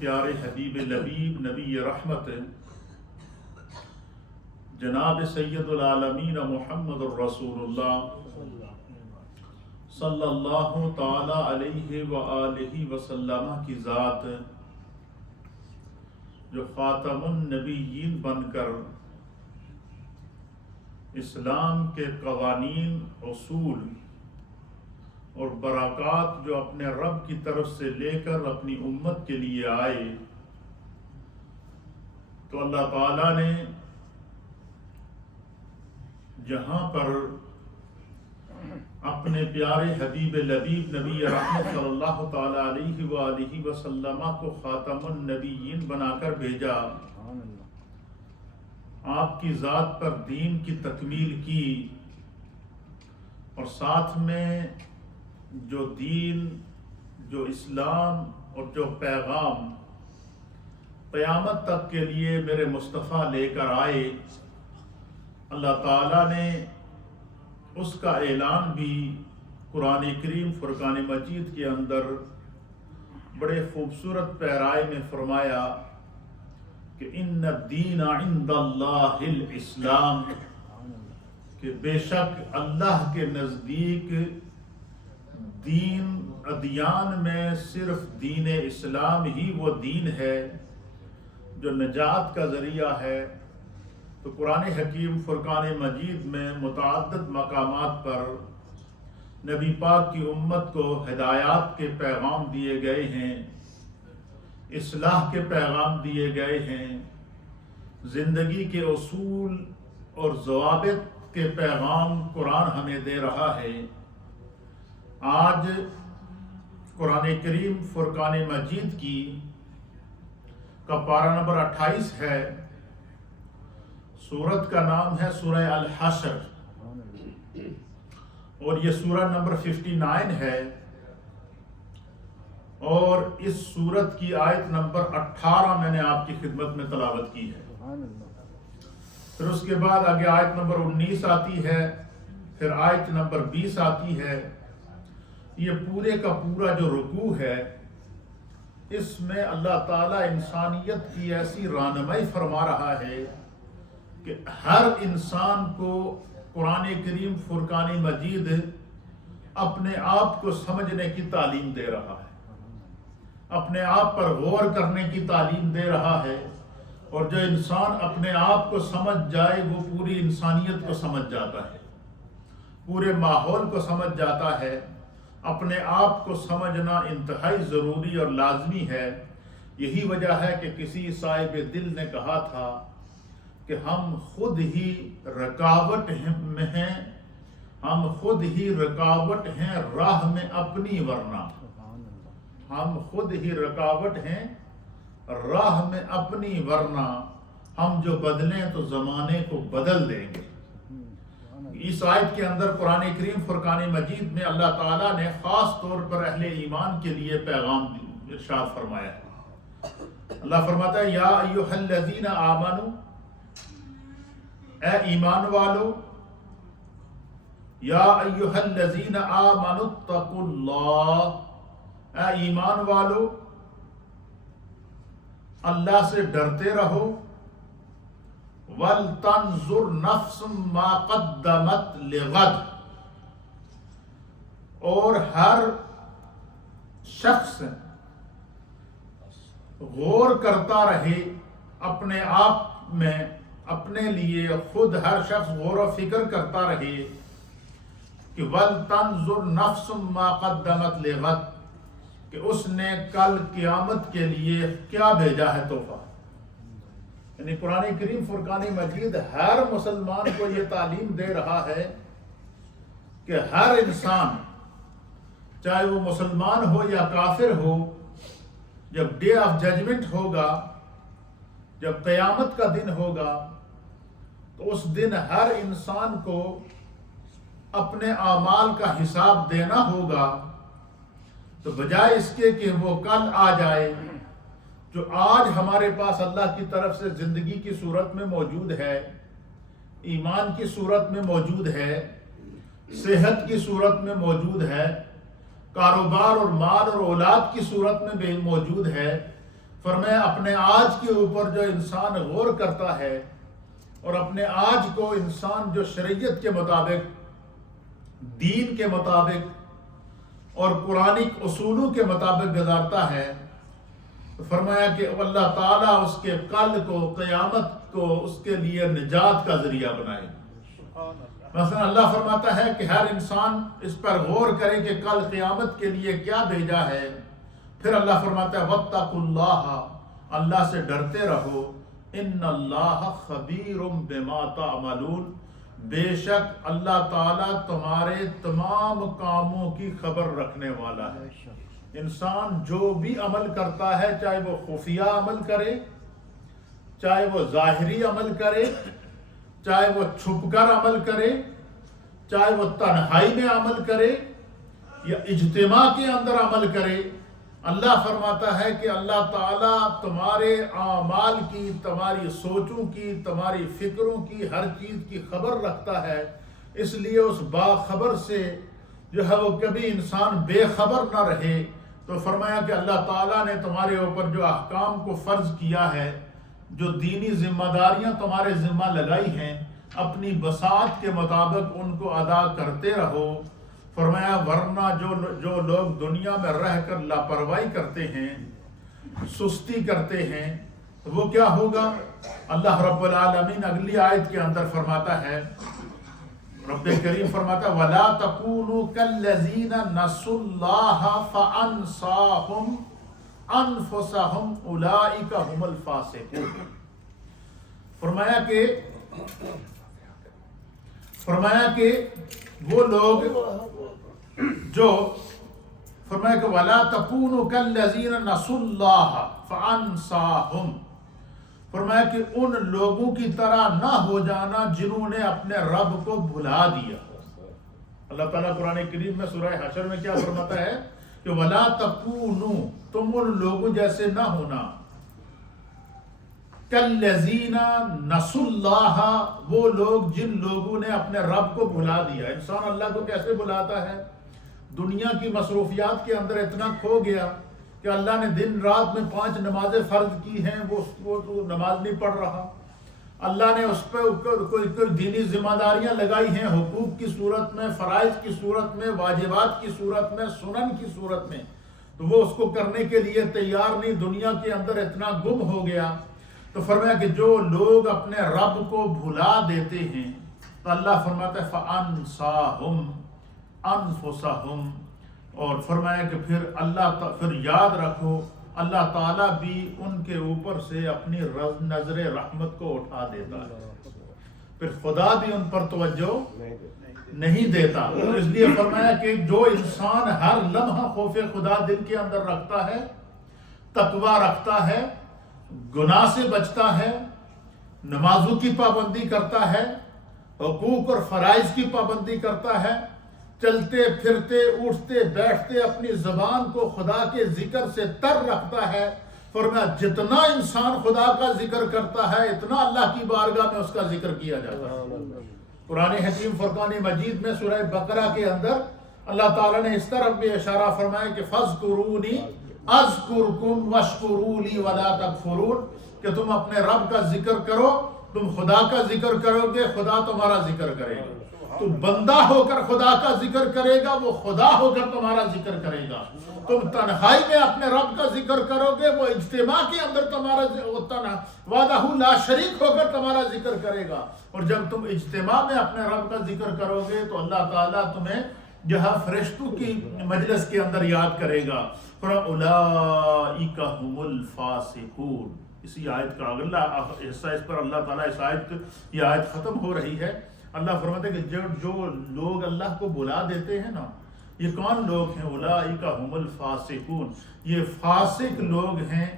پیارے حبیب لبیب نبی رحمت جناب سید العالمین محمد الرسول اللہ صلی اللہ تعالی علیہ وآلہ وسلم کی ذات جو خاتم النبیین بن کر اسلام کے قوانین، اصول اور برکات جو اپنے رب کی طرف سے لے کر اپنی امت کے لیے آئے، تو اللہ تعالیٰ نے جہاں پر اپنے پیارے حبیب لبیب نبی رحمت صلی اللہ تعالی علیہ وآلہ وسلم کو خاتم النبیین بنا کر بھیجا، آپ کی ذات پر دین کی تکمیل کی، اور ساتھ میں جو دین، جو اسلام اور جو پیغام قیامت تک کے لیے میرے مصطفیٰ لے کر آئے، اللہ تعالیٰ نے اس کا اعلان بھی قرآن کریم فرقان مجید کے اندر بڑے خوبصورت پیرائے میں فرمایا کہ ان الدین عند اللہ الاسلام، کہ بے شک اللہ کے نزدیک دین، ادیان میں صرف دین اسلام ہی وہ دین ہے جو نجات کا ذریعہ ہے۔ تو قرآن حکیم فرقان مجید میں متعدد مقامات پر نبی پاک کی امت کو ہدایات کے پیغام دیے گئے ہیں، اصلاح کے پیغام دیے گئے ہیں، زندگی کے اصول اور ضوابط کے پیغام قرآن ہمیں دے رہا ہے۔ آج قرآن کریم فرقان مجید کی کا پارہ نمبر 28 ہے، سورت کا نام ہے سورہ الحشر، اور یہ سورہ نمبر 59 ہے، اور اس سورت کی آیت نمبر 18 میں نے آپ کی خدمت میں تلاوت کی ہے۔ پھر اس کے بعد آگے آیت نمبر 19 آتی ہے، پھر آیت نمبر 20 آتی ہے۔ یہ پورے کا پورا جو رکوع ہے، اس میں اللہ تعالیٰ انسانیت کی ایسی رہنمائی فرما رہا ہے کہ ہر انسان کو قرآن کریم فرقان مجید اپنے آپ کو سمجھنے کی تعلیم دے رہا ہے، اپنے آپ پر غور کرنے کی تعلیم دے رہا ہے، اور جو انسان اپنے آپ کو سمجھ جائے وہ پوری انسانیت کو سمجھ جاتا ہے، پورے ماحول کو سمجھ جاتا ہے۔ اپنے آپ کو سمجھنا انتہائی ضروری اور لازمی ہے۔ یہی وجہ ہے کہ کسی صاحب دل نے کہا تھا کہ ہم خود ہی رکاوٹ میں ہیں، ہم خود ہی رکاوٹ ہیں راہ میں اپنی، ورنہ ہم خود ہی رکاوٹ ہیں راہ میں اپنی، ورنہ ہم جو بدلیں تو زمانے کو بدل دیں گے۔ اس آیت کے اندر قرآن کریم فرقان مجید میں اللہ تعالیٰ نے خاص طور پر اہل ایمان کے لیے پیغام ارشاد فرمایا ہے۔ اللہ فرماتا ہے یا ایھا الذین آمنوا، اے ایمان والو، یا ایھا الذین آمنوا اتقوا اللہ، اے ایمان والو اللہ سے ڈرتے رہو، وَلْتَنْظُرْ نَفْسٌ مَا قَدَّمَتْ لِغَدٍ، اور ہر شخص غور کرتا رہے اپنے آپ میں، اپنے لیے خود ہر شخص غور و فکر کرتا رہے کہ وَلْتَنْظُرْ نَفْسٌ مَا قَدَّمَتْ لِغَدٍ، کہ اس نے کل قیامت کے لیے کیا بھیجا ہے تحفہ۔ یعنی قرآن کریم فرقان مجید ہر مسلمان کو یہ تعلیم دے رہا ہے کہ ہر انسان، چاہے وہ مسلمان ہو یا کافر ہو، جب ڈے آف ججمنٹ ہوگا، جب قیامت کا دن ہوگا، تو اس دن ہر انسان کو اپنے اعمال کا حساب دینا ہوگا۔ تو بجائے اس کے کہ وہ کل آ جائے، جو آج ہمارے پاس اللہ کی طرف سے زندگی کی صورت میں موجود ہے، ایمان کی صورت میں موجود ہے، صحت کی صورت میں موجود ہے، کاروبار اور مال اور اولاد کی صورت میں بھی موجود ہے، فرمایا اپنے آج کے اوپر جو انسان غور کرتا ہے اور اپنے آج کو انسان جو شریعت کے مطابق، دین کے مطابق اور قرآنک اصولوں کے مطابق گزارتا ہے، تو فرمایا کہ اللہ تعالیٰ اس کے کل کو، قیامت کو اس کے لیے نجات کا ذریعہ بنائے۔ مثلا اللہ فرماتا ہے کہ ہر انسان اس پر غور کرے کہ کل قیامت کے لیے کیا بھیجا ہے۔ پھر اللہ فرماتا ہے وَاتَّقُوا اللَّهَ، اللہ سے ڈرتے رہو، ان اللہ خبیر بما تعملون، بے شک اللہ تعالیٰ تمہارے تمام کاموں کی خبر رکھنے والا ہے۔ انسان جو بھی عمل کرتا ہے، چاہے وہ خفیہ عمل کرے، چاہے وہ ظاہری عمل کرے، چاہے وہ چھپ کر عمل کرے، چاہے وہ تنہائی میں عمل کرے یا اجتماع کے اندر عمل کرے، اللہ فرماتا ہے کہ اللہ تعالیٰ تمہارے اعمال کی، تمہاری سوچوں کی، تمہاری فکروں کی، ہر چیز کی خبر رکھتا ہے۔ اس لیے اس باخبر سے جو ہے وہ کبھی انسان بے خبر نہ رہے۔ تو فرمایا کہ اللہ تعالیٰ نے تمہارے اوپر جو احکام کو فرض کیا ہے، جو دینی ذمہ داریاں تمہارے ذمہ لگائی ہیں، اپنی بساط کے مطابق ان کو ادا کرتے رہو۔ فرمایا ورنہ جو لوگ دنیا میں رہ کر لاپرواہی کرتے ہیں، سستی کرتے ہیں، وہ کیا ہوگا؟ اللہ رب العالمین اگلی آیت کے اندر فرماتا ہے، رب کریم فرماتا ہے وَلَا تَكُونُوا كَالَّذِينَ نَسُوا اللَّهَ فَأَنْسَاهُمْ أَنفُسَهُمْ أُولَئِكَ هُمُ الْفَاسِقُونَ۔ فرمایا کہ وہ لوگ جو فرمایا کہ وَلَا تَكُونُوا كَالَّذِينَ نَسُوا اللَّهَ فَأَنْسَاهُمْ، فرمایا کہ ان لوگوں کی طرح نہ ہو جانا جنہوں نے اپنے رب کو بھلا دیا۔ اللہ تعالیٰ قرآن کریم میں سورہ حشر میں کیا فرماتا ہے کہ وَلَا تَكُونُوا، تم ان لوگوں جیسے نہ ہونا، کَالَّذِينَ نَسُوا اللَّهَ، وہ لوگ جن لوگوں نے اپنے رب کو بھلا دیا۔ انسان اللہ کو کیسے بھلاتا ہے؟ دنیا کی مصروفیات کے اندر اتنا کھو گیا کہ اللہ نے دن رات میں 5 نمازیں فرض کی ہیں، وہ تو نماز نہیں پڑھ رہا۔ اللہ نے اس پہ کوئی دینی ذمہ داریاں لگائی ہیں، حقوق کی صورت میں، فرائض کی صورت میں، واجبات کی صورت میں، سنن کی صورت میں، تو وہ اس کو کرنے کے لیے تیار نہیں، دنیا کے اندر اتنا گم ہو گیا۔ تو فرمایا کہ جو لوگ اپنے رب کو بھلا دیتے ہیں، تو اللہ فرماتا ہے فَأَنْسَاهُمْ أَنفُسَهُمْ، اور فرمایا کہ پھر یاد رکھو اللہ تعالیٰ بھی ان کے اوپر سے اپنی نظر رحمت کو اٹھا دیتا ہے، پھر خدا بھی ان پر توجہ نہیں دیتا۔ اس لیے فرمایا کہ جو انسان ہر لمحہ خوف خدا دل کے اندر رکھتا ہے، تقوی رکھتا ہے، گناہ سے بچتا ہے، نمازوں کی پابندی کرتا ہے، حقوق اور فرائض کی پابندی کرتا ہے، چلتے پھرتے اٹھتے بیٹھتے اپنی زبان کو خدا کے ذکر سے تر رکھتا ہے، فرمایا جتنا انسان خدا کا ذکر کرتا ہے اتنا اللہ کی بارگاہ میں اس کا ذکر کیا جاتا ہے۔ قرآن حکیم فرقان مجید میں سورہ بقرہ کے اندر اللہ تعالیٰ نے اس طرف بھی اشارہ فرمایا کہ فَاذْكُرُونِي اذکرکم واشکروا لی ولا تکفرون، کہ تم اپنے رب کا ذکر کرو، تم خدا کا ذکر کرو گے، خدا تمہارا ذکر کرے گا۔ تو بندہ ہو کر خدا کا ذکر کرے گا، وہ خدا ہو کر تمہارا ذکر کرے گا۔ تم تنہائی میں اپنے رب کا ذکر کرو گے، وہ اجتماع کے اندر تمہارا وحدہ لا شریک ہو کر تمہارا ذکر کرے گا۔ اور جب تم اجتماع میں اپنے رب کا ذکر کرو گے تو اللہ تعالیٰ تمہیں جہاں فرشتوں کی مجلس کے اندر یاد کرے گا۔ اولئک هم الفاسقون، اسی آیت کا اگلا حصہ، اس پر اللہ تعالیٰ یہ آیت ختم ہو رہی ہے۔ اللہ فرماتے ہیں کہ جو لوگ اللہ کو بلا دیتے ہیں نا، یہ کون لوگ ہیں؟ اولئک هم الفاسقون، یہ فاسق لوگ ہیں۔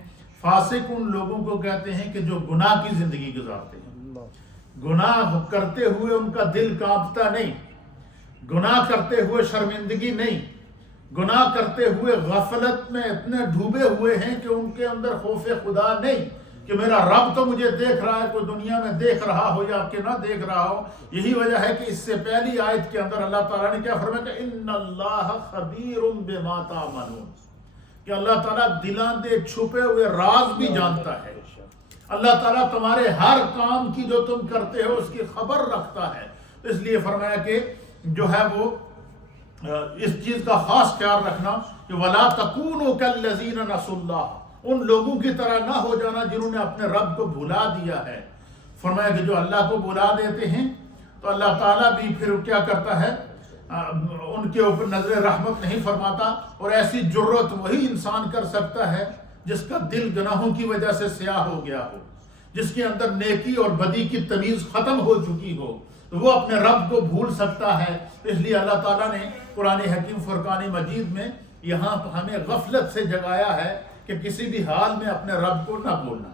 فاسق ان لوگوں کو کہتے ہیں کہ جو گناہ کی زندگی گزارتے ہیں، گناہ کرتے ہوئے ان کا دل کانپتا نہیں، گناہ کرتے ہوئے شرمندگی نہیں، گناہ کرتے ہوئے غفلت میں اتنے ڈوبے ہوئے ہیں کہ ان کے اندر خوف خدا نہیں کہ میرا رب تو مجھے دیکھ رہا ہے، کوئی دنیا میں دیکھ رہا ہو یا کہ نہ دیکھ رہا ہو۔ یہی وجہ ہے کہ اس سے پہلی آیت کے اندر اللہ تعالیٰ نے کیا فرمایا کہ ان اللہ خبیر بما تعملون، کہ اللہ تعالیٰ دلاں دے چھپے ہوئے راز بھی جانتا ہے. اللہ تعالیٰ تمہارے ہر کام کی جو تم کرتے ہو اس کی خبر رکھتا ہے. اس لیے فرمایا کہ جو ہے وہ اس چیز کا خاص خیال رکھنا کہ وَلَا تَكُونُوا كَالَّذِينَ نَسُوا اللَّهَ، ان لوگوں کی طرح نہ ہو جانا جنہوں نے اپنے رب کو بھلا دیا ہے. فرمایا کہ جو اللہ کو بھلا دیتے ہیں تو اللہ تعالیٰ بھی پھر کیا کرتا ہے، ان کے اوپر نظر رحمت نہیں فرماتا. اور ایسی جرت وہی انسان کر سکتا ہے جس کا دل گناہوں کی وجہ سے سیاہ ہو گیا ہو، جس کے اندر نیکی اور بدی کی تمیز ختم ہو چکی ہو، تو وہ اپنے رب کو بھول سکتا ہے. اس لیے اللہ تعالیٰ نے قرآن حکیم فرقان مجید میں یہاں ہمیں غفلت سے جگایا ہے کہ کسی بھی حال میں اپنے رب کو نہ بھولنا.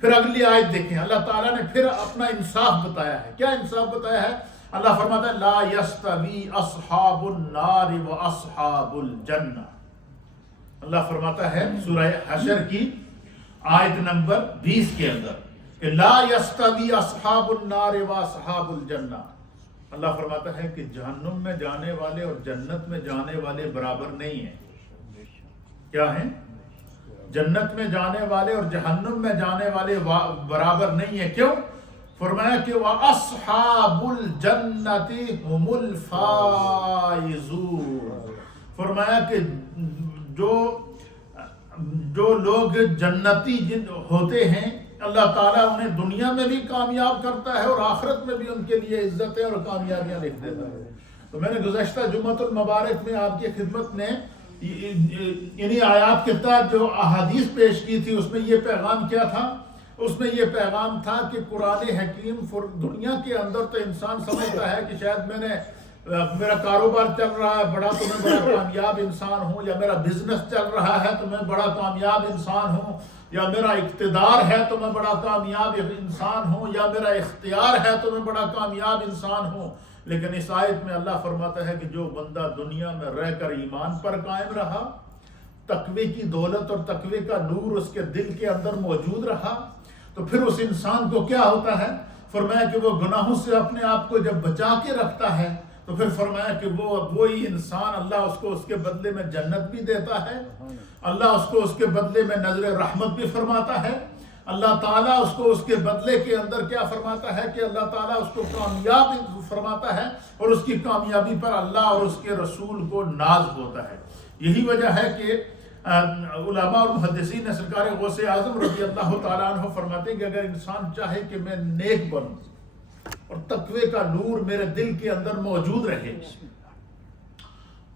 پھر اگلی آیت دیکھیں، اللہ تعالیٰ نے پھر اپنا انصاف بتایا ہے. کیا انصاف بتایا ہے؟ اللہ فرماتا ہے لا یستوی اصحاب النار و اصحاب الجنہ. اللہ فرماتا ہے سورہ حشر کی آیت نمبر 20 کے اندر کہ لا یستوی اصحاب النار و اصحاب الجنہ. اللہ فرماتا ہے کہ جہنم میں جانے والے اور جنت میں جانے والے برابر نہیں ہیں. کیا ہیں؟ جنت میں جانے والے اور جہنم میں جانے والے برابر نہیں ہیں. کیوں؟ فرمایا کہ وَأَصْحَابُ الْجَنَّةِ هُمُ الْفَائِزُونَ. فرمایا کہ جو لوگ جنتی ہوتے ہیں اللہ تعالیٰ انہیں دنیا میں بھی کامیاب کرتا ہے اور آخرت میں بھی ان کے لیے عزتیں اور کامیابیاں لکھ دیتا ہے. تو میں نے گزشتہ جمعۃ المبارک میں آپ کی خدمت میں انہی آیات کے تحت جو احادیث پیش کی تھی اس میں یہ پیغام کیا تھا؟ اس میں یہ پیغام تھا کہ قرآن حکیم دنیا کے اندر تو انسان سمجھتا ہے کہ شاید میرا کاروبار چل رہا ہے بڑا تو میں بڑا کامیاب انسان ہوں، یا میرا بزنس چل رہا ہے تو میں بڑا کامیاب انسان ہوں، یا میرا اقتدار ہے تو میں بڑا کامیاب انسان ہوں، یا میرا اختیار ہے تو میں بڑا کامیاب انسان ہوں. لیکن اس آیت میں اللہ فرماتا ہے کہ جو بندہ دنیا میں رہ کر ایمان پر قائم رہا، تقوی کی دولت اور تقوی کا نور اس کے دل کے اندر موجود رہا، تو پھر اس انسان کو کیا ہوتا ہے؟ فرمایا کہ وہ گناہوں سے اپنے آپ کو جب بچا کے رکھتا ہے تو پھر فرمایا کہ وہی انسان اللہ اس کو اس کے بدلے میں جنت بھی دیتا ہے، اللہ اس کو اس کے بدلے میں نظر رحمت بھی فرماتا ہے. اللہ تعالیٰ اس کو اس کے بدلے کے اندر کیا فرماتا ہے کہ اللہ تعالیٰ اس کو کامیاب فرماتا ہے، اور اس کی کامیابی پر اللہ اور اس کے رسول کو ناز ہوتا ہے. یہی وجہ ہے کہ علماء اور محدثین نے سرکار غوث اعظم رضی اللہ تعالیٰ عنہ فرماتے ہیں کہ اگر انسان چاہے کہ میں نیک بنوں اور تقوی کا نور میرے دل کے اندر موجود رہے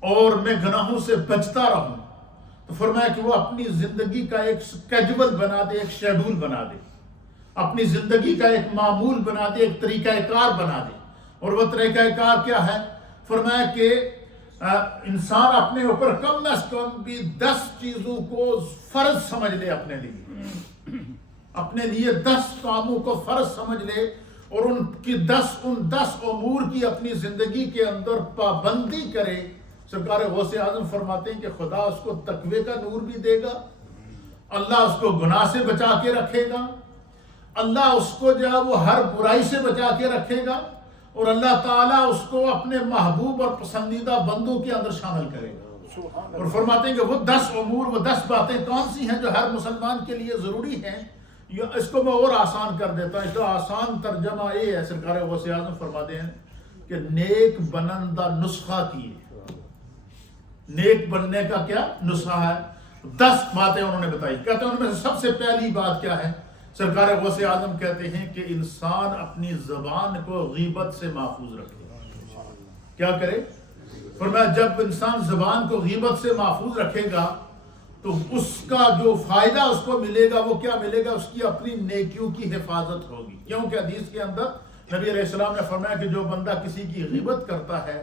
اور میں گناہوں سے بچتا رہوں، تو فرمایا کہ وہ اپنی زندگی کا ایک سکیجول بنا دے، ایک شیڈول بنا دے، اپنی زندگی کا ایک معمول بنا دے، ایک طریقہ کار بنا دے. اور وہ طریقہ کار کیا ہے؟ فرمایا کہ انسان اپنے اوپر کم از کم بھی 10 چیزوں کو فرض سمجھ لے، اپنے لیے 10 کاموں کو فرض سمجھ لے، اور ان 10 امور کی اپنی زندگی کے اندر پابندی کرے. سرکار غوث اعظم فرماتے ہیں کہ خدا اس کو تقوی کا نور بھی دے گا، اللہ اس کو گناہ سے بچا کے رکھے گا، اللہ اس کو جو ہے وہ ہر برائی سے بچا کے رکھے گا، اور اللہ تعالیٰ اس کو اپنے محبوب اور پسندیدہ بندوں کے اندر شامل کرے گا. اور فرماتے ہیں کہ وہ 10 امور، وہ 10 باتیں کون سی ہیں جو ہر مسلمان کے لیے ضروری ہیں. اس کو میں اور آسان کر دیتا ہوں. اس کا آسان ترجمہ یہ ہے، سرکار غوث اعظم فرماتے ہیں کہ نیک بنن دا نسخہ کی، نیک بننے کا کیا نسخہ ہے. 10 باتیں انہوں نے بتائی. کہتے ہیں ان میں سے سب سے پہلی بات کیا ہے؟ سرکار غوث اعظم کہتے ہیں کہ انسان اپنی زبان کو غیبت سے محفوظ رکھے. کیا کرے؟ فرمایا جب انسان زبان کو غیبت سے محفوظ رکھے گا تو اس کا جو فائدہ اس کو ملے گا وہ کیا ملے گا؟ اس کی اپنی نیکیوں کی حفاظت ہوگی. کیونکہ حدیث کے اندر نبی علیہ السلام نے فرمایا کہ جو بندہ کسی کی غیبت کرتا ہے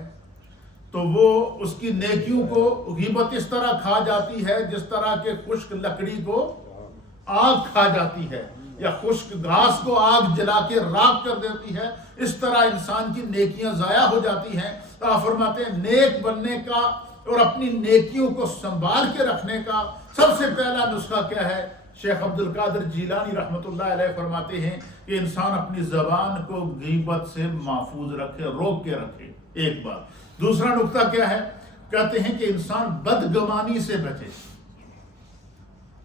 تو وہ اس کی نیکیوں کو غیبت اس طرح کھا جاتی ہے جس طرح کہ خشک لکڑی کو آگ کھا جاتی ہے، یا خشک گھاس کو آگ جلا کے راکھ کر دیتی ہے. اس طرح انسان کی نیکیاں ضائع ہو جاتی ہیں. تو آپ فرماتے ہیں نیک بننے کا اور اپنی نیکیوں کو سنبھال کے رکھنے کا سب سے پہلا نسخہ کیا ہے؟ شیخ عبد القادر جیلانی رحمۃ اللہ علیہ فرماتے ہیں کہ انسان اپنی زبان کو غیبت سے محفوظ رکھے، روک کے رکھے. ایک بات. دوسرا نقطہ کیا ہے؟ کہتے ہیں کہ انسان بدگمانی سے بچے.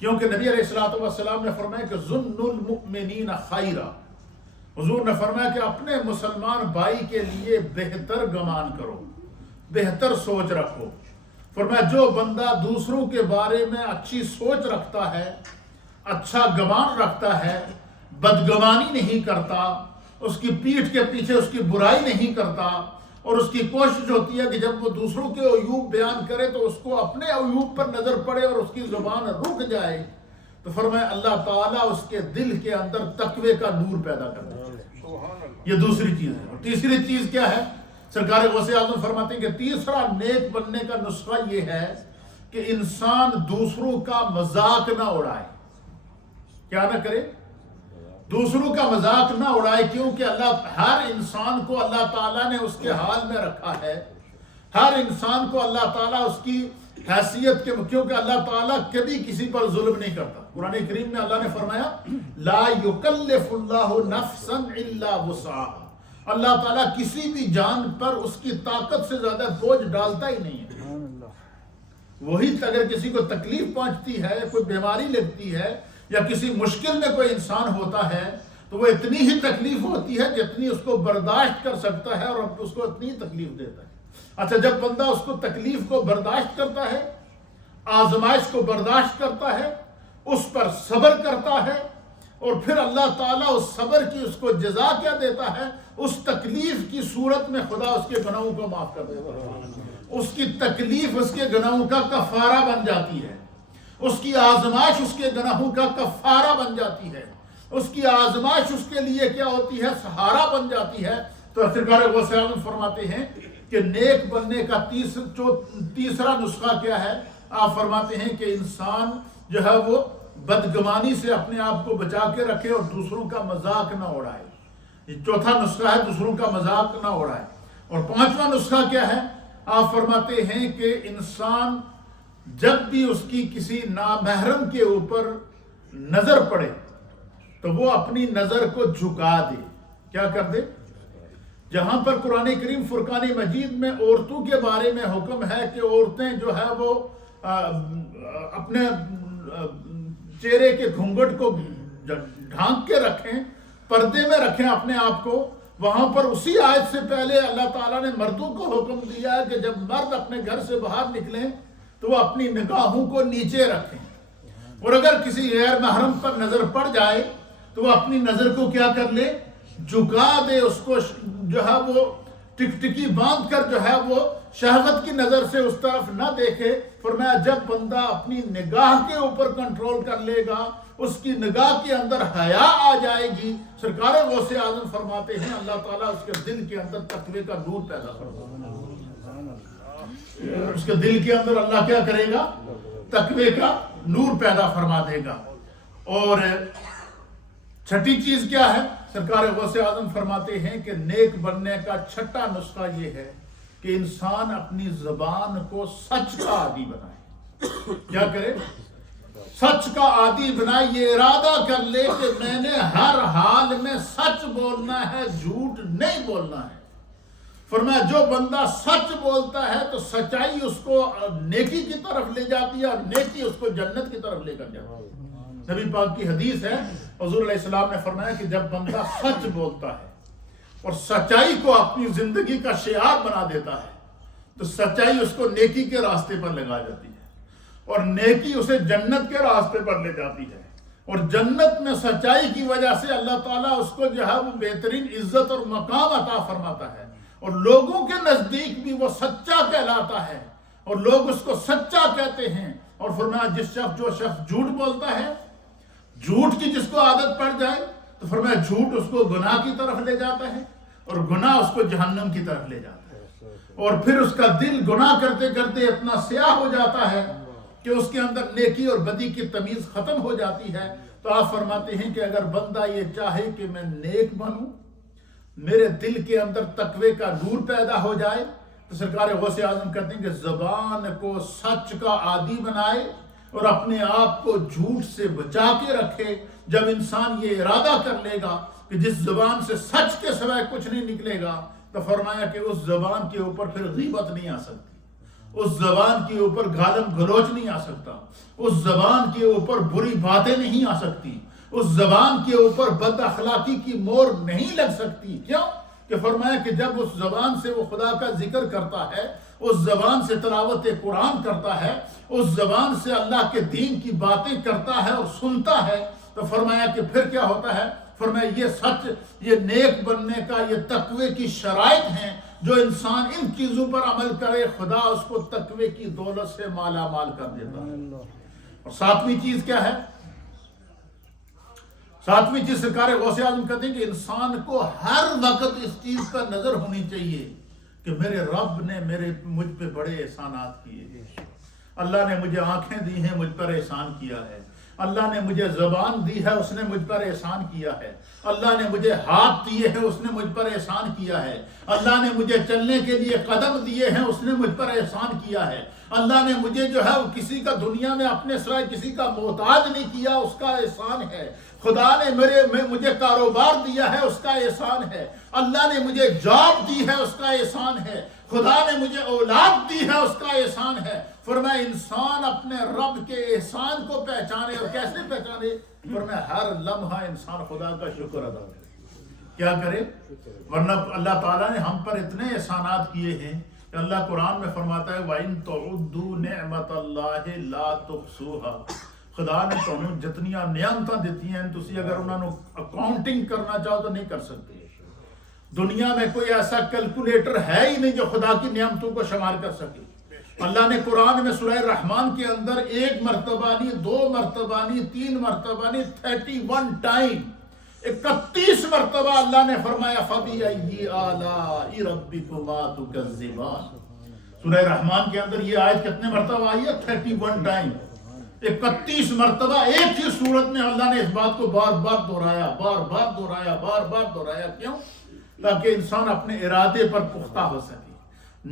کیونکہ نبی علیہ الصلوۃ والسلام نے فرمایا کہ ظن المؤمنین خیرا، حضور نے فرمایا کہ اپنے مسلمان بھائی کے لیے بہتر گمان کرو، بہتر سوچ رکھو۔ فرمایا جو بندہ دوسروں کے بارے میں اچھی سوچ رکھتا ہے، اچھا گمان رکھتا ہے، بدگمانی نہیں کرتا، اس کی پیٹھ کے پیچھے اس کی برائی نہیں کرتا، اور اس کی کوشش ہوتی ہے کہ جب وہ دوسروں کے عیوب بیان کرے تو اس کو اپنے عیوب پر نظر پڑے اور اس کی زبان رک جائے، تو فرمایا اللہ تعالیٰ اس کے دل کے اندر تقوی کا نور پیدا کر دیتا ہے۔ یہ دوسری چیز ہے۔ اور تیسری چیز کیا ہے؟ سرکار غوث اعظم فرماتے ہیں کہ تیسرا نیک بننے کا نسخہ یہ ہے کہ انسان دوسروں کا مذاق نہ اڑائے۔ کیا نہ کرے؟ دوسروں کا مذاق نہ اڑائے، کیونکہ ہر انسان کو اللہ تعالیٰ نے اس کے حال میں رکھا ہے، ہر انسان کو اللہ تعالیٰ اس کی حیثیت کے، کیونکہ اللہ تعالیٰ کبھی کسی پر ظلم نہیں کرتا۔ قرآن کریم میں اللہ نے فرمایا لا یکلف اللہ نفسا الا وسعها، اللہ تعالیٰ کسی بھی جان پر اس کی طاقت سے زیادہ بوجھ ڈالتا ہی نہیں ہے۔ وہی اگر کسی کو تکلیف پہنچتی ہے، کوئی بیماری لگتی ہے یا کسی مشکل میں کوئی انسان ہوتا ہے تو وہ اتنی ہی تکلیف ہوتی ہے جتنی اس کو برداشت کر سکتا ہے، اور اس کو اتنی تکلیف دیتا ہے۔ اچھا، جب بندہ اس کو تکلیف کو برداشت کرتا ہے، آزمائش کو برداشت کرتا ہے، اس پر صبر کرتا ہے، اور پھر اللہ تعالیٰ اس صبر کی اس کو جزا کیا دیتا ہے؟ اس تکلیف کی صورت میں خدا اس کے گناہوں کو معاف کر دیتا ہے۔ اس کی تکلیف اس کے گناہوں کا کفارہ بن جاتی ہے، اس کی آزمائش اس کے گناہوں کا کفارہ بن جاتی ہے، اس کی آزمائش اس کے لیے کیا ہوتی ہے؟ سہارا بن جاتی ہے۔ تو سرکار غوث اعظم فرماتے ہیں کہ نیک بننے کا تیسرا نسخہ کیا ہے؟ آپ فرماتے ہیں کہ انسان جو ہے وہ بدگمانی سے اپنے آپ کو بچا کے رکھے اور دوسروں کا مذاق نہ اڑائے۔ یہ چوتھا نسخہ ہے، دوسروں کا مذاق نہ اڑائے۔ اور پانچواں نسخہ کیا ہے؟ آپ فرماتے ہیں کہ انسان جب بھی اس کی کسی نامحرم کے اوپر نظر پڑے تو وہ اپنی نظر کو جھکا دے۔ کیا کر دے؟ جہاں پر قرآن کریم فرقان مجید میں عورتوں کے بارے میں حکم ہے کہ عورتیں جو ہے وہ اپنے چہرے کے گھونگھٹ کو ڈھانک کے رکھیں، پردے میں رکھیں اپنے آپ کو، وہاں پر اسی آیت سے پہلے اللہ تعالیٰ نے مردوں کو حکم دیا ہے کہ جب مرد اپنے گھر سے باہر نکلیں تو وہ اپنی نگاہوں کو نیچے رکھیں، اور اگر کسی غیر محرم پر نظر پڑ جائے تو وہ اپنی نظر کو کیا کر لے؟ جھکا دے، اس کو جو ہے وہ ٹکٹکی باندھ کر جو ہے وہ شہوت کی نظر سے اس طرف نہ دیکھے۔ فرمایا جب بندہ اپنی نگاہ کے اوپر کنٹرول کر لے گا، اس کی نگاہ کے اندر حیا آ جائے گی، سرکار غوث اعظم فرماتے ہیں اللہ تعالیٰ اس کے دل کے اندر تقوی کا نور پیدا کرے گا۔ اس کے دل کے اندر اللہ کیا کرے گا؟ تقوی کا نور پیدا فرما دے گا۔ اور چھٹی چیز کیا ہے؟ سرکار غوث اعظم فرماتے ہیں کہ نیک بننے کا چھٹا نسخہ یہ ہے کہ انسان اپنی زبان کو سچ کا عادی بنائے۔ کیا کرے؟ سچ کا عادی بنائے، یہ ارادہ کر لے کہ میں نے ہر حال میں سچ بولنا ہے، جھوٹ نہیں بولنا ہے۔ فرمایا جو بندہ سچ بولتا ہے تو سچائی اس کو نیکی کی طرف لے جاتی ہے، اور نیکی اس کو جنت کی طرف لے کر جاتی ہے۔ نبی پاک کی حدیث ہے، حضور علیہ السلام نے فرمایا کہ جب بندہ سچ بولتا ہے اور سچائی کو اپنی زندگی کا شعار بنا دیتا ہے تو سچائی اس کو نیکی کے راستے پر لگا جاتی ہے، اور نیکی اسے جنت کے راستے پر لے جاتی ہے، اور جنت میں سچائی کی وجہ سے اللہ تعالیٰ اس کو جو ہے وہ بہترین عزت اور مقام عطا فرماتا ہے، اور لوگوں کے نزدیک بھی وہ سچا کہلاتا ہے، اور لوگ اس کو سچا کہتے ہیں۔ اور فرمایا جو شخص جھوٹ بولتا ہے، جھوٹ کی جس کو عادت پڑ جائے تو فرمایا جھوٹ اس کو گناہ کی طرف لے جاتا ہے، اور گناہ اس کو جہنم کی طرف لے جاتا ہے، اور پھر اس کا دل گناہ کرتے کرتے اتنا سیاہ ہو جاتا ہے کہ اس کے اندر نیکی اور بدی کی تمیز ختم ہو جاتی ہے۔ تو آپ فرماتے ہیں کہ اگر بندہ یہ چاہے کہ میں نیک بنوں، میرے دل کے اندر تقوی کا نور پیدا ہو جائے، تو سرکار غوث اعظم کہتے ہیں کہ زبان کو سچ کا عادی بنائے اور اپنے آپ کو جھوٹ سے بچا کے رکھے۔ جب انسان یہ ارادہ کر لے گا کہ جس زبان سے سچ کے سوائے کچھ نہیں نکلے گا، تو فرمایا کہ اس زبان کے اوپر پھر غیبت نہیں آ سکتی، اس زبان کے اوپر گالم گلوچ نہیں آ سکتا، اس زبان کے اوپر بری باتیں نہیں آ سکتی، اس زبان کے اوپر بد اخلاقی کی مور نہیں لگ سکتی۔ کیوں؟ کہ فرمایا کہ جب اس زبان سے وہ خدا کا ذکر کرتا ہے، اس زبان سے تلاوت قرآن کرتا ہے، اس زبان سے اللہ کے دین کی باتیں کرتا ہے اور سنتا ہے، تو فرمایا کہ پھر کیا ہوتا ہے؟ فرمایا یہ سچ، یہ نیک بننے کا، یہ تقوی کی شرائط ہیں۔ جو انسان ان چیزوں پر عمل کرے، خدا اس کو تقوی کی دولت سے مالا مال کر دیتا ہے۔ اور ساتویں چیز کیا ہے؟ ساتویں چیز سرکار غوث اعظم کہتے ہیں کہ انسان کو ہر وقت اس چیز پر نظر ہونی چاہیے کہ میرے رب نے مجھ پہ بڑے احسانات کیے، اللہ نے مجھے آنکھیں دی ہیں، مجھ پر احسان کیا ہے، اللہ نے مجھے زبان دی ہے، اس نے مجھ پر احسان کیا ہے، اللہ نے مجھے ہاتھ دیے ہیں، اس نے مجھ پر احسان کیا ہے، اللہ نے مجھے چلنے کے لیے قدم دیے ہیں، اس نے مجھ پر احسان کیا ہے، اللہ نے مجھے جو ہے کسی کا دنیا میں اپنے سوائے کسی کا محتاج نہیں کیا، اس کا احسان ہے، خدا نے مجھے کاروبار دیا ہے، اس کا احسان ہے، اللہ نے مجھے جاب دی ہے، اس کا احسان ہے، خدا نے مجھے اولاد دی ہے، اس کا احسان ہے۔ فرمایا انسان اپنے رب کے احسان کو پہچانے، اور کیسے پہچانے؟ فرمایا ہر لمحہ انسان خدا کا شکر ادا کرے۔ کیا کرے؟ ورنہ اللہ تعالیٰ نے ہم پر اتنے احسانات کیے ہیں کہ اللہ قرآن میں فرماتا ہے وَإِن تَعُدُّوا نِعْمَةَ اللَّهِ لَا تُحْصُوهَا۔ خدا نے تمہیں جتنیاں نعمتاں دیتی ہیں، تسی اگر انہوں نے اکاؤنٹنگ کرنا چاہو تو نہیں کر سکتے۔ دنیا میں کوئی ایسا کیلکولیٹر ہے ہی نہیں جو خدا کی نعمتوں کو شمار کر سکے۔ اللہ نے قرآن میں سورہ رحمان کے اندر 1 مرتبہ نہیں، 2 مرتبہ نہیں، 3 مرتبہ نہیں، 31 ٹائم، 31 مرتبہ اللہ نے فرمایا فَبِأَيِّ آلَاءِ رَبِّكُمَا تُكَذِّبَانِ۔ سورہ رحمان کے اندر یہ آیت کتنے مرتبہ آئی ہے؟ 31 ٹائم، 31 مرتبہ ایک ہی صورت میں اللہ نے اس بات کو بار بار دہرایا، بار بار دہرایا، بار بار دہرایا۔ کیوں؟ تاکہ انسان اپنے ارادے پر پختہ ہو سکے،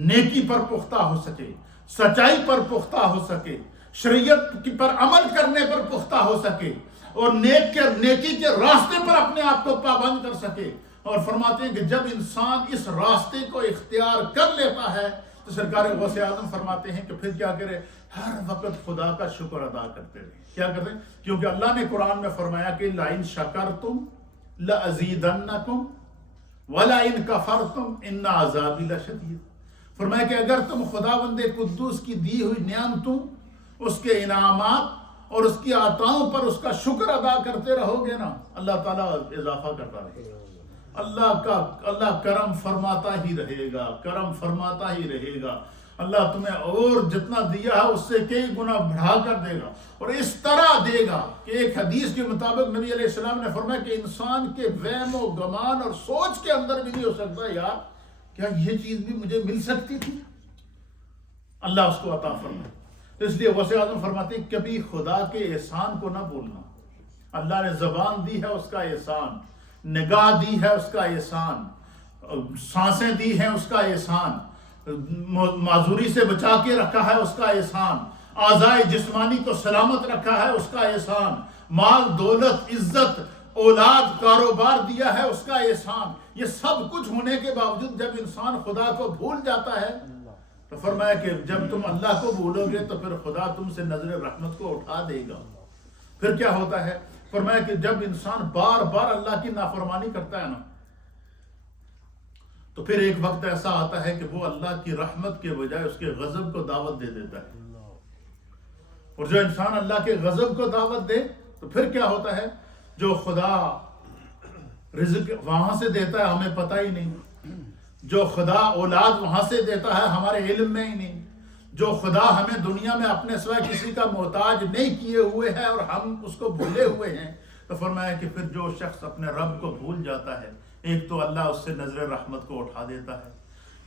نیکی پر پختہ ہو سکے، سچائی پر پختہ ہو سکے، شریعت پر عمل کرنے پر پختہ ہو سکے، اور نیکی کے راستے پر اپنے آپ کو پابند کر سکے۔ اور فرماتے ہیں کہ جب انسان اس راستے کو اختیار کر لیتا ہے تو سرکار غوث اعظم فرماتے ہیں کہ پھر کیا کرے؟ ہر وقت خدا کا شکر ادا کرتے رہے۔ کیا کرتے ہیں؟ کیونکہ اللہ نے قرآن میں فرمایا کہ لَإِن شَكَرْتُمْ لَأَزِيدَنَّكُمْ وَلَئِن كَفَرْتُمْ إِنَّ عَذَابِي لَشَدِيدٌ۔ فرمایا کہ اگر تم خداوند قدوس کی دی ہوئی نعمتوں، اس کے انعامات اور اس کی عطاؤں پر اس کا شکر ادا کرتے رہو گے نا، اللہ تعالیٰ اضافہ کرتا رہے گا، اللہ کرم فرماتا ہی رہے گا، کرم فرماتا ہی رہے گا۔ اللہ تمہیں اور جتنا دیا ہے اس سے کئی گنا بڑھا کر دے گا، اور اس طرح دے گا کہ ایک حدیث کے مطابق نبی علیہ السلام نے فرمایا کہ انسان کے وہم و گمان اور سوچ کے اندر بھی نہیں ہو سکتا یار کیا یہ چیز بھی مجھے مل سکتی تھی، اللہ اس کو عطا فرمائے۔ تو اس لیے غوث اعظم فرماتے ہیں کبھی خدا کے احسان کو نہ بھولنا۔ اللہ نے زبان دی ہے، اس کا احسان، نگاہ دی ہے، اس کا احسان، سانسیں دی ہیں، اس کا احسان، معذوری سے بچا کے رکھا ہے، اس کا احسان، اعضائے جسمانی کو سلامت رکھا ہے، اس کا احسان، مال دولت عزت اولاد کاروبار دیا ہے، اس کا احسان۔ یہ سب کچھ ہونے کے باوجود جب انسان خدا کو بھول جاتا ہے تو فرمایا کہ جب تم اللہ کو بھولو گے تو پھر خدا تم سے نظر رحمت کو اٹھا دے گا۔ پھر کیا ہوتا ہے؟ فرمایا کہ جب انسان بار بار اللہ کی نافرمانی کرتا ہے نا تو پھر ایک وقت ایسا آتا ہے کہ وہ اللہ کی رحمت کے بجائے اس کے غضب کو دعوت دے دیتا ہے، اور جو انسان اللہ کے غضب کو دعوت دے تو پھر کیا ہوتا ہے؟ جو خدا رزق وہاں سے دیتا ہے ہمیں پتہ ہی نہیں، جو خدا اولاد وہاں سے دیتا ہے ہمارے علم میں ہی نہیں، جو خدا ہمیں دنیا میں اپنے سوائے کسی کا محتاج نہیں کیے ہوئے ہے اور ہم اس کو بھولے ہوئے ہیں، تو فرمایا کہ پھر جو شخص اپنے رب کو بھول جاتا ہے ایک تو اللہ اس سے نظر رحمت کو اٹھا دیتا ہے،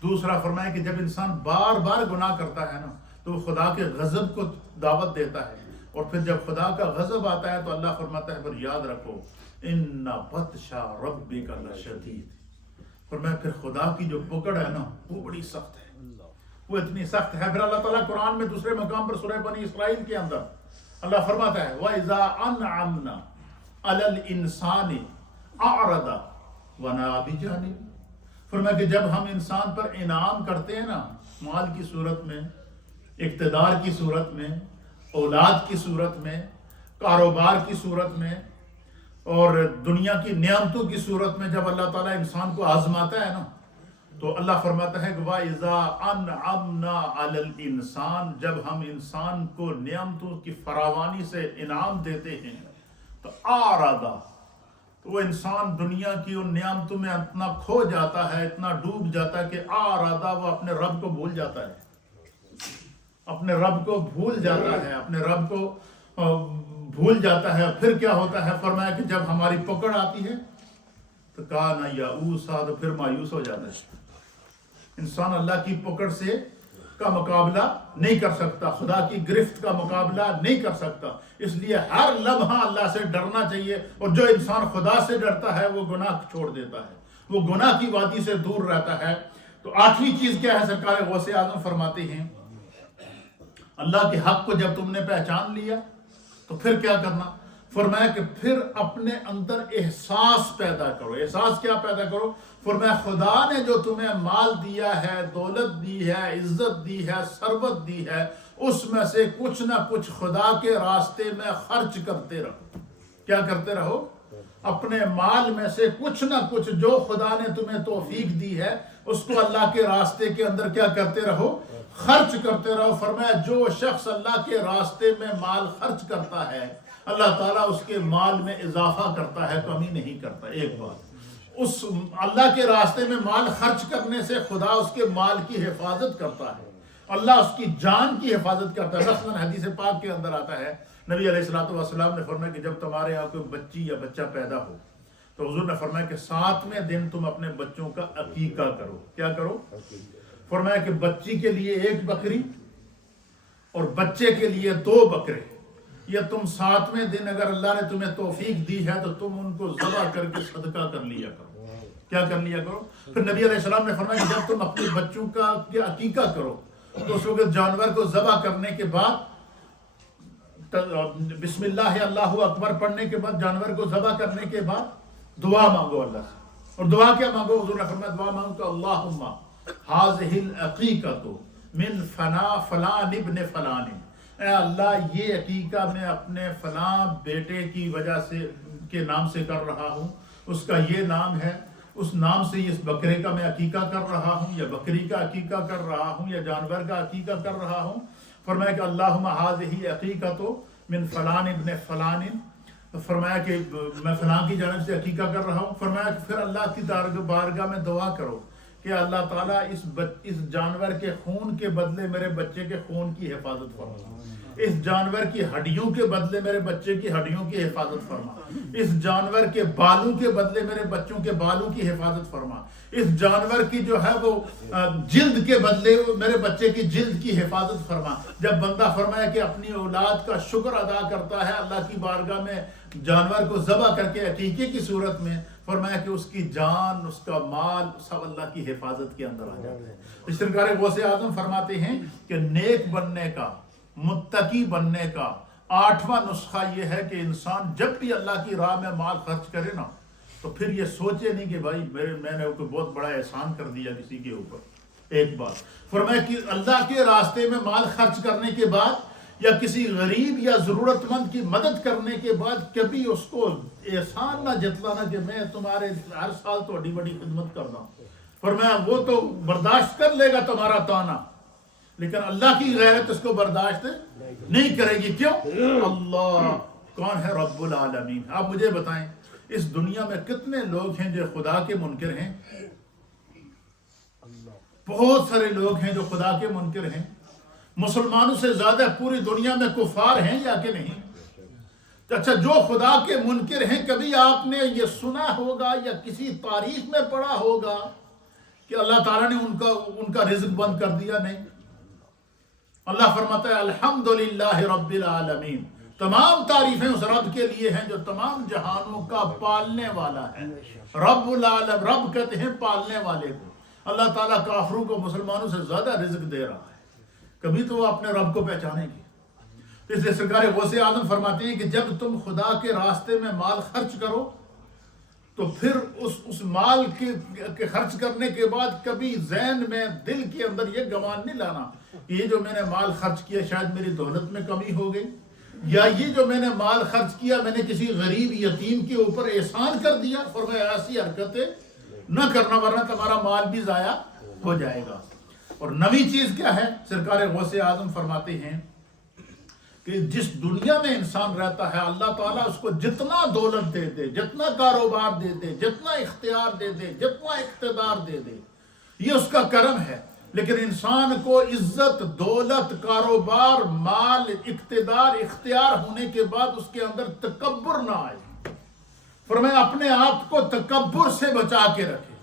دوسرا فرمایا کہ جب انسان بار بار گناہ کرتا ہے نا تو وہ خدا کے غضب کو دعوت دیتا ہے، اور پھر جب خدا کا غضب آتا ہے تو اللہ فرماتا ہے پر یاد رکھو ان بطش ربک لشدید۔ فرمایا پھر خدا کی جو پکڑ ہے نا وہ بڑی سخت ہے، وہ اتنی سخت ہے۔ پھر اللہ تعالیٰ قرآن میں دوسرے مقام پر سورہ بنی اسرائیل کے اندر اللہ فرماتا ہے وَإِذَا أَنْعَمْنَا عَلَى الْإِنسَانِ أَعْرَضَ وَنَأَى بِجَانِبِهِ۔ فرمایا کہ جب ہم انسان پر انعام کرتے ہیں نا مال کی صورت میں اقتدار کی صورت میں، اولاد کی صورت میں، کاروبار کی صورت میں اور دنیا کی نعمتوں کی صورت میں جب اللہ تعالیٰ انسان کو آزماتا ہے نا تو اللہ فرماتا ہے کہ وَإِذَا أَنْعَمْنَا عَلَى الْإِنسان، جب ہم انسان کو نعمتوں کی فراوانی سے انعام دیتے ہیں تو آرادہ، تو وہ انسان دنیا کی ان نعمتوں میں اتنا کھو جاتا ہے، اتنا ڈوب جاتا ہے کہ آرادہ وہ اپنے رب کو بھول جاتا ہے، اپنے رب کو بھول جاتا ہے، اپنے رب کو بھول جاتا ہے۔ پھر کیا ہوتا ہے؟ فرمایا کہ جب ہماری پکڑ آتی ہے تو کانا یئوسا، تو پھر مایوس ہو جاتا ہے۔ انسان اللہ کی پکڑ سے کا مقابلہ نہیں کر سکتا، خدا کی گرفت کا مقابلہ نہیں کر سکتا، اس لیے ہر لمحہ اللہ سے ڈرنا چاہیے، اور جو انسان خدا سے ڈرتا ہے وہ گناہ چھوڑ دیتا ہے، وہ گناہ کی وادی سے دور رہتا ہے۔ تو آٹھویں چیز کیا ہے؟ سرکار غوث اعظم فرماتے ہیں اللہ کے حق کو جب تم نے پہچان لیا تو پھر کیا کرنا؟ فرمایا کہ پھر اپنے اندر احساس پیدا کرو۔ احساس کیا پیدا کرو؟ فرمایا خدا نے جو تمہیں مال دیا ہے، دولت دی ہے، عزت دی ہے، ثروت دی ہے، اس میں سے کچھ نہ کچھ خدا کے راستے میں خرچ کرتے رہو۔ کیا کرتے رہو؟ اپنے مال میں سے کچھ نہ کچھ جو خدا نے تمہیں توفیق دی ہے اس کو اللہ کے راستے کے اندر کیا کرتے رہو؟ خرچ کرتے رہو۔ فرمایا جو شخص اللہ کے راستے میں مال خرچ کرتا ہے اللہ تعالیٰ اس کے مال میں اضافہ کرتا ہے، کمی نہیں کرتا۔ ایک بات، اس اللہ کے راستے میں مال خرچ کرنے سے خدا اس کے مال کی حفاظت کرتا ہے، اللہ اس کی جان کی حفاظت کرتا ہے۔ مثلاً حدیث پاک کے اندر آتا ہے، نبی علیہ الصلوۃ والسلام نے فرمایا کہ جب تمہارے یہاں کوئی بچی یا بچہ پیدا ہو تو حضور نے فرمایا کہ 7ویں دن تم اپنے بچوں کا عقیقہ کرو۔ کیا کرو؟ فرمایا کہ بچی کے لیے 1 بکری اور بچے کے لیے 2 بکرے، یا تم 7ویں دن اگر اللہ نے تمہیں توفیق دی ہے تو تم ان کو ذبح کر کے صدقہ کر لیا کرو۔ کیا کر لیا کرو؟ پھر نبی علیہ السلام نے فرمایا کہ جب تم اپنے بچوں کا عقیقہ کرو تو اس وقت جانور کو ذبح کرنے کے بعد بسم اللہ اللہ اکبر پڑھنے کے بعد جانور کو ذبح کرنے کے بعد دعا مانگو اللہ سے۔ اور دعا کیا مانگو؟ حضور نے فرمایا دعا مانگو کہ اللہم ھذہ العقیقۃ من فلان ابن فلان، اے اللہ یہ عقیقہ میں اپنے فلاں بیٹے کی وجہ سے کے نام سے کر رہا ہوں، اس کا یہ نام ہے، اس نام سے اس بکرے کا میں عقیقہ کر رہا ہوں یا بکری کا عقیقہ کر رہا ہوں یا جانور کا عقیقہ کر رہا ہوں۔ فرمایا کہ اللہم ھذہ عقیقۃ من فلان ابن فلان، فرمایا کہ میں فلاں کی جانب سے عقیقہ کر رہا ہوں۔ فرمایا کہ پھر اللہ کی بارگاہ میں دعا کرو کہ اللہ تعالیٰ اس جانور کے خون کے بدلے میرے بچے کے خون کی حفاظت فرما، اس جانور کی ہڈیوں کے بدلے میرے بچے کی ہڈیوں کی حفاظت فرما، اس جانور کے بالوں کے بدلے میرے بچوں کے بالوں کی حفاظت فرما، اس جانور کی جو ہے وہ جلد کے بدلے میرے بچے کی جلد کی حفاظت فرما۔ جب بندہ فرمایا کہ اپنی اولاد کا شکر ادا کرتا ہے اللہ کی بارگاہ میں جانور کو ذبح کر کے عقیقے کی صورت میں، فرمایا کہ اس کی جان، اس کا مال سب اللہ کی حفاظت کے اندر آ جاتا ہے۔ اس سرکار غوث اعظم فرماتے ہیں کہ نیک بننے کا، متقی بننے کا 8واں نسخہ یہ ہے کہ انسان جب بھی اللہ کی راہ میں مال خرچ کرے نا تو پھر یہ سوچے نہیں کہ بھائی میں نے کوئی بہت بڑا احسان کر دیا کسی کے اوپر۔ ایک بات فرمایا کہ اللہ کے راستے میں مال خرچ کرنے کے بعد یا کسی غریب یا ضرورت مند کی مدد کرنے کے بعد کبھی اس کو احسان نہ جتلانا کہ میں تمہارے ہر سال تو بڑی خدمت کرنا ہوں۔ فرمایا وہ تو برداشت کر لے گا تمہارا تانا، لیکن اللہ کی غیرت اس کو برداشت نہیں کرے گی۔ کیوں؟ اللہ کون ہے؟ رب العالمین۔ آپ مجھے بتائیں اس دنیا میں کتنے لوگ ہیں جو خدا کے منکر ہیں؟ بہت سارے لوگ ہیں جو خدا کے منکر ہیں۔ مسلمانوں سے زیادہ پوری دنیا میں کفار ہیں یا کہ نہیں؟ اچھا، جو خدا کے منکر ہیں کبھی آپ نے یہ سنا ہوگا یا کسی تاریخ میں پڑھا ہوگا کہ اللہ تعالیٰ نے ان کا رزق بند کر دیا؟ نہیں۔ اللہ فرماتا ہے الحمدللہ رب العالمین، تمام تعریفیں اس رب کے لیے ہیں جو تمام جہانوں کا پالنے والا ہے۔ رب العالم، رب کہتے ہیں پالنے والے کو۔ اللہ تعالیٰ کافروں کو مسلمانوں سے زیادہ رزق دے رہا ہے، کبھی تو وہ اپنے رب کو پہچانیں گے۔ تو اس لیے سرکار غوث اعظم فرماتے ہیں کہ جب تم خدا کے راستے میں مال خرچ کرو تو پھر اس مال کے خرچ کرنے کے بعد کبھی ذہن میں دل کے اندر یہ گمان نہیں لانا کہ یہ جو میں نے مال خرچ کیا شاید میری دولت میں کمی ہو گئی، یا یہ جو میں نے مال خرچ کیا میں نے کسی غریب یتیم کے اوپر احسان کر دیا۔ فرمایا ایسی حرکتیں نہ کرنا ورنہ تمہارا مال بھی ضائع ہو جائے گا۔ اور نویں چیز کیا ہے؟ سرکار غوث اعظم فرماتے ہیں کہ جس دنیا میں انسان رہتا ہے اللہ تعالیٰ اس کو جتنا دولت دے دے، جتنا کاروبار دے دے، جتنا اختیار دے دے، جتنا اقتدار دے دے، یہ اس کا کرم ہے، لیکن انسان کو عزت، دولت، کاروبار، مال، اقتدار، اختیار ہونے کے بعد اس کے اندر تکبر نہ آئے۔ فرمایا اپنے آپ کو تکبر سے بچا کے رکھے۔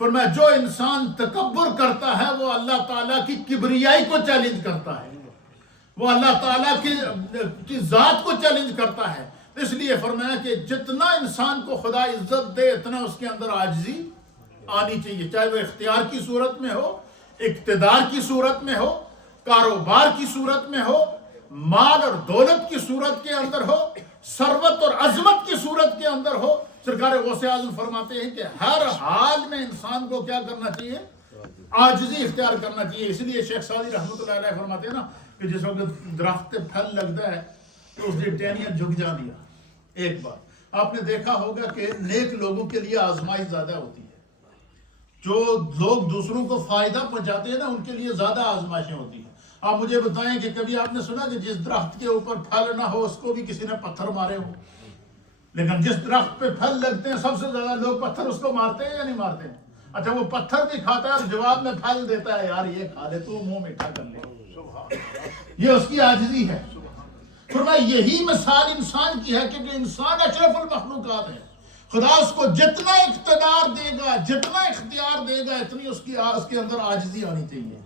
فرمایا جو انسان تکبر کرتا ہے وہ اللہ تعالیٰ کی کبریائی کو چیلنج کرتا ہے، وہ اللہ تعالیٰ کی ذات کو چیلنج کرتا ہے۔ اس لیے فرمایا کہ جتنا انسان کو خدا عزت دے اتنا اس کے اندر عاجزی آنی چاہیے، چاہے وہ اختیار کی صورت میں ہو، اقتدار کی صورت میں ہو، کاروبار کی صورت میں ہو، مال اور دولت کی صورت کے اندر ہو، ثروت اور عظمت کی صورت کے اندر ہو۔ سرکار غوث اعظم فرماتے ہیں کہ ہر حال میں انسان کو کیا کرنا چاہیے؟ عاجزی اختیار کرنا چاہیے۔ اس لیے شیخ سعدی رحمۃ اللہ علیہ فرماتے ہیں نا کہ جس وقت درخت پھل لگتا ہے تو اس نے ٹہنیاں جھک جا دیا۔ ایک بات آپ نے دیکھا ہوگا کہ نیک لوگوں کے لیے آزمائش زیادہ ہوتی ہے، جو لوگ دوسروں کو فائدہ پہنچاتے ہیں نا ان کے لیے زیادہ آزمائشیں ہوتی ہیں۔ آپ مجھے بتائیں کہ کبھی آپ نے سنا کہ جس درخت کے اوپر پھل نہ ہو اس کو بھی کسی نے پتھر مارے ہو؟ لیکن جس درخت پہ پھل لگتے ہیں سب سے زیادہ لوگ پتھر اس کو مارتے ہیں یا نہیں مارتے ہیں؟ اچھا وہ پتھر بھی کھاتا ہے اور جواب میں پھل دیتا ہے، یار یہ کھا لے تو منہ میٹھا کر لے، یہ اس کی عاجزی ہے۔ فرمایا یہی مثال انسان کی ہے کہ انسان اشرف المخلوقات ہے، خدا اس کو جتنا اقتدار دے گا، جتنا اختیار دے گا اتنی اس کے اندر عاجزی آنی چاہیے۔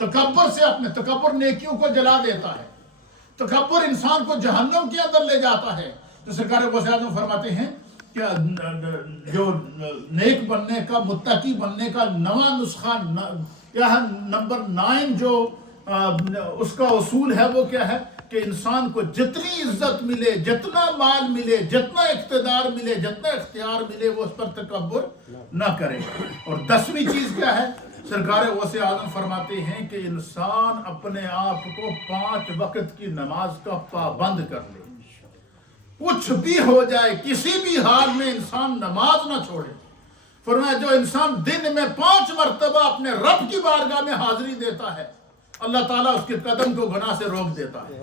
تکبر سے اپنے تکبر نیکیوں کو جلا دیتا ہے، تکبر انسان کو جہنم کے اندر لے جاتا ہے۔ تو سرکار غوث اعظم فرماتے ہیں کہ جو نیک بننے کا، متقی بننے کا نواں نسخہ کیا ہے؟ نمبر 9 جو اس کا اصول ہے وہ کیا ہے کہ انسان کو جتنی عزت ملے، جتنا مال ملے، جتنا اقتدار ملے، جتنا اختیار ملے وہ اس پر تکبر نہ کرے۔ اور 10ویں چیز کیا ہے؟ سرکار غوث اعظم فرماتے ہیں کہ انسان اپنے آپ کو 5 وقت کی نماز کا پابند کر لے، کچھ بھی ہو جائے کسی بھی حال میں انسان نماز نہ چھوڑے۔ فرمایا جو انسان دن میں 5 مرتبہ اپنے رب کی بارگاہ میں حاضری دیتا ہے اللہ تعالیٰ اس کے قدم کو گناہ سے روک دیتا ہے،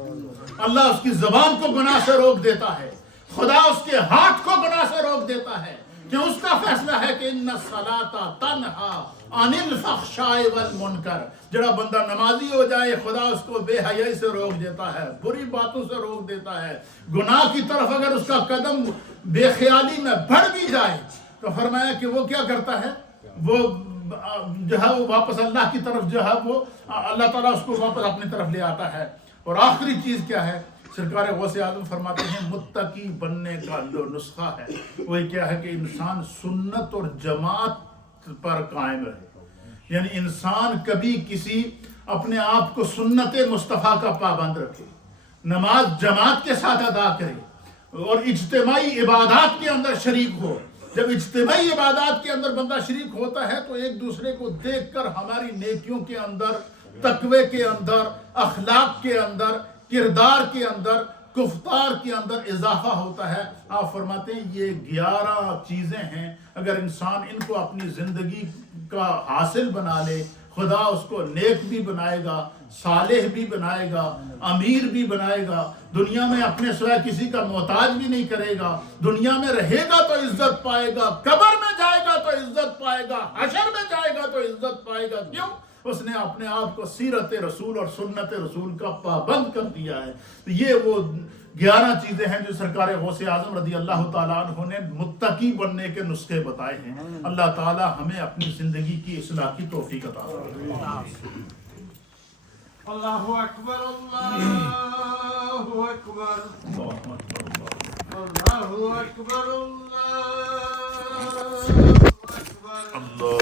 اللہ اس کی زبان کو گناہ سے روک دیتا ہے، خدا اس کے ہاتھ کو گناہ سے روک دیتا ہے، کہ اس کا فیصلہ ہے کہ ان الصلاۃ تنہی عن الفحشاء والمنکر۔ جڑا بندہ نمازی ہو جائے خدا اس کو بے حیائی سے روک دیتا ہے، بری باتوں سے روک دیتا ہے، گناہ کی طرف اگر اس کا قدم بے خیالی میں بڑھ بھی جائے تو فرمایا کہ وہ کیا کرتا ہے؟ وہ جو ہے وہ واپس اللہ کی طرف جو ہے وہ اللہ تعالیٰ اس کو واپس اپنی طرف لے آتا ہے۔ اور آخری چیز کیا ہے؟ سرکار غوث اعظم فرماتے ہیں متقی بننے کا جو نسخہ ہے وہ کیا ہے کہ انسان سنت اور جماعت پر قائم رہے، یعنی انسان کبھی کسی اپنے آپ کو سنت مصطفیٰ کا پابند رکھے، نماز جماعت کے ساتھ ادا کرے اور اجتماعی عبادات کے اندر شریک ہو۔ جب اجتماعی عبادات کے اندر بندہ شریک ہوتا ہے تو ایک دوسرے کو دیکھ کر ہماری نیکیوں کے اندر، تقوی کے اندر، اخلاق کے اندر، کردار کے اندر، گفتار کے اندر اضافہ ہوتا ہے۔ آپ فرماتے ہیں یہ 11 چیزیں ہیں، اگر انسان ان کو اپنی زندگی کا حاصل بنا لے خدا اس کو نیک بھی بنائے گا، صالح بھی بنائے گا، امیر بھی بنائے گا، دنیا میں اپنے سوائے کسی کا محتاج بھی نہیں کرے گا، دنیا میں رہے گا تو عزت پائے گا، قبر میں جائے گا تو عزت پائے گا، حشر میں جائے گا تو عزت پائے گا۔ کیوں؟ اس نے اپنے آپ کو سیرت رسول اور سنت رسول کا پابند کر دیا ہے۔ تو یہ وہ 11 چیزیں ہیں جو سرکار غوث اعظم رضی اللہ تعالیٰ عنہ نے متقی بننے کے نسخے بتائے ہیں۔ اللہ تعالیٰ ہمیں اپنی زندگی کی اصلاح کی توفیق عطا فرمائے۔ اللہ اکبر، اللہ اکبر، اللہ اکبر، اللہ اکبر۔